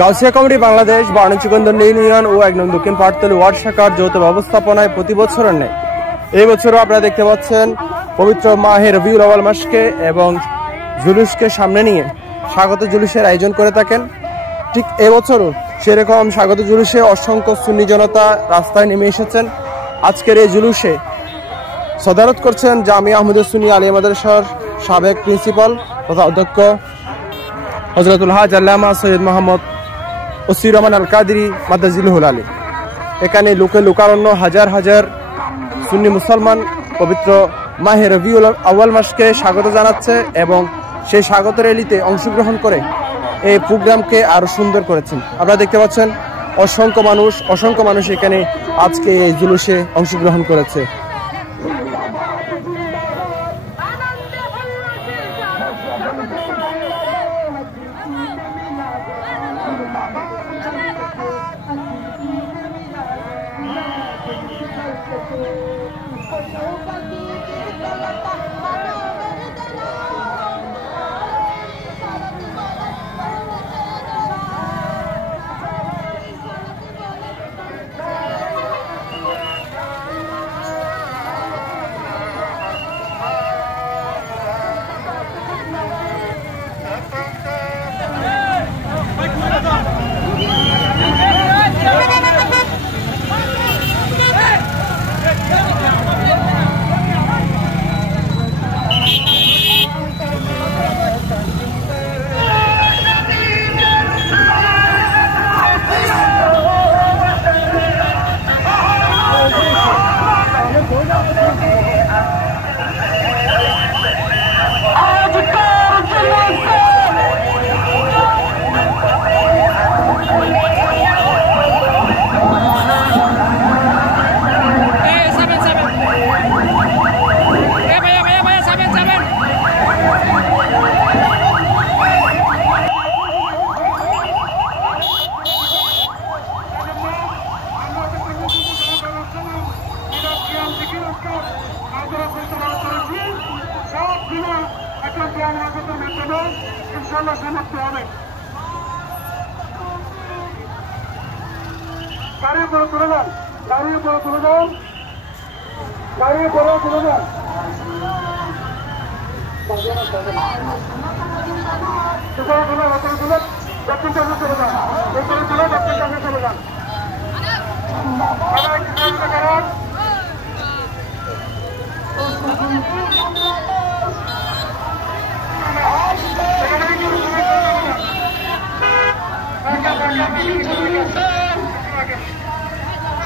Gausia committee Bangladesh বাণিজ্যকেন্দ্র union ও ১ নং দক্ষিণ পাটতলী word শাখার যৌথ ব্যবস্থাপনায় প্রতি বছরের ন্যায় এই বছরও আপনারা দেখতে পাচ্ছেন পবিত্র মাহে রবিউল আউয়াল মাসকে এবং জুলুসকে সামনে নিয়ে স্বাগত জুলুসের আয়োজন করে থাকেন। ঠিক এবছরও সেরকম স্বাগত জুলুসে অসংখ্য সুন্নি জনতা রাস্তায় নেমে এসেছেন। আজকের এই জুলুসে সদারত করছেন জামিয়া আহমদিয়া সুন্নি আলিয়া মাদ্রাসার সাবেক প্রিন্সিপাল তথা অধ্যক্ষ হযরতুল হাজ আল্লামা সৈয়দ মোহাম্মদ ওসির রহমান আল কাদরি মাদ্দাজিলুল আলী। এখানে লোকে লোকারণ্য হাজার হাজার সুন্নি মুসলমান পবিত্র মাহে রবিউল আউয়াল মাসকে স্বাগত জানাচ্ছে এবং সেই স্বাগত র্যালিতে অংশগ্রহণ করে এই প্রোগ্রামকে আরো সুন্দর করেছেন। আপনারা দেখতে পাচ্ছেন অসংখ্য মানুষ এখানে আজকে এই জুলুসে অংশগ্রহণ করেছে।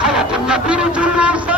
حياة النبي جلوس